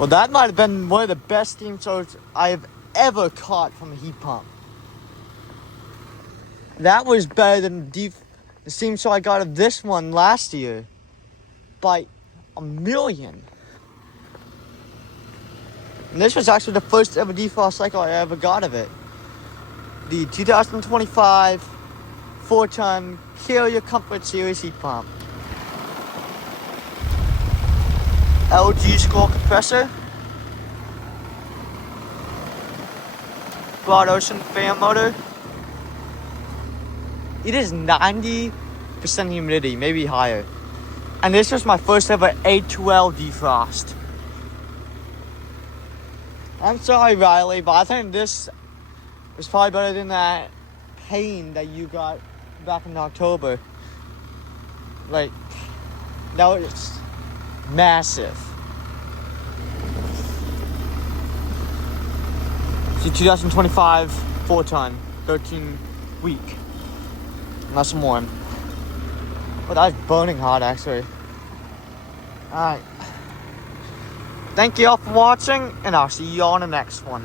Well, that might have been one of the best steam stars I've ever caught from a heat pump. That was better than the steam star I got of this one last year by a million. And this was actually the first ever defrost cycle I ever got of it. The 2025 4-ton Carrier Comfort Series heat pump. LG scroll compressor. Broad Ocean fan motor. It is 90% humidity, maybe higher. And this was my first ever A2L defrost. I'm sorry, Riley, but I think this was probably better than that pain that you got back in October. Like, that was massive. It's a 2025 4-ton, 13-week. Nice and warm. But that's burning hot, actually. Alright. Thank you all for watching, and I'll see you all in the next one.